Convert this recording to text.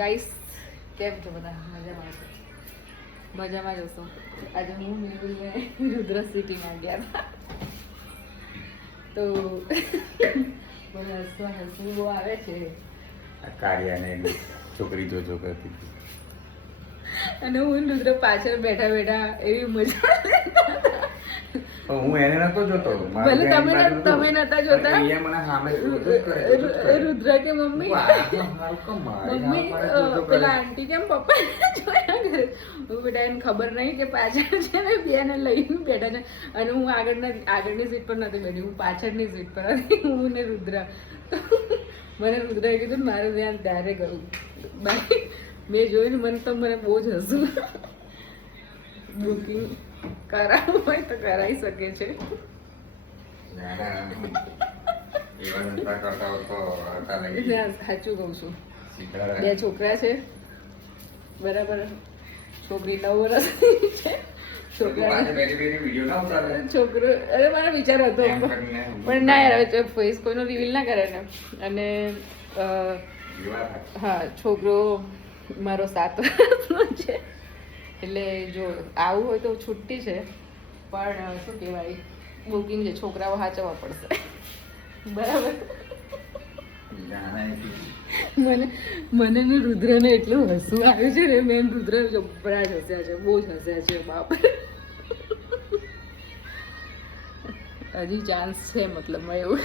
Guys કેમ છો બધા? મજામાં છો? મજામાં જ હશો. આજે હું મેહુલને રુદ્ર સિટીમાં ગયા હતા તો મને હસવું બહુ આવે છે. આ કાળિયાને છોકરી જોજો કરતી અને હું રુદ્ર પાછળ બેઠા બેઠા એવી મજા હું એને નતો જોતો. ભલે તમે નતા જોતા. એ મને સામે રુદ્ર કે મમ્મી મમ્મી પેલા આંટી કેમ પપ્પા જોયા કરે. હું બેટા એને ખબર નહીં કે પાછળ છે ને બેને લઈને બેઠા છે અને હું આગળની સીટ પર નથી બેઠી, હું પાછળની સીટ પર હતી. હું ને રુદ્ર. મને રુદ્રએ કીધું મારું ધ્યાન ત્યારે ગયું. બાકી મેં જોયું ને મને બહુ જ હસવું. બુકિંગ કરાવવું હોય તો કરાવી શકે છે. સાચું કહું છું. 2 છોકરા છે બરાબર. છોકરી 9 વર્ષની છે. છોકરો અરે મારો વિચાર હતો પણ ના યાર ફેસ કોઈનો રિવીલ ના કરે ને. અને હા, છોકરો મારો 7 વર્ષનો છે. એટલે જો આવું હોય તો છુટ્ટી છે, પણ શું કહેવાય બુકિંગ છે. છોકરાઓ સાચવવા પડશે બરાબર. મને ને રુદ્રને એટલું હસવું આવ્યું છે ને. મેં રુદ્ર જબરા જ હસ્યા છે, બહુ જ હસ્યા છે બાપ. હજી ચાન્સ છે મતલબ એવું.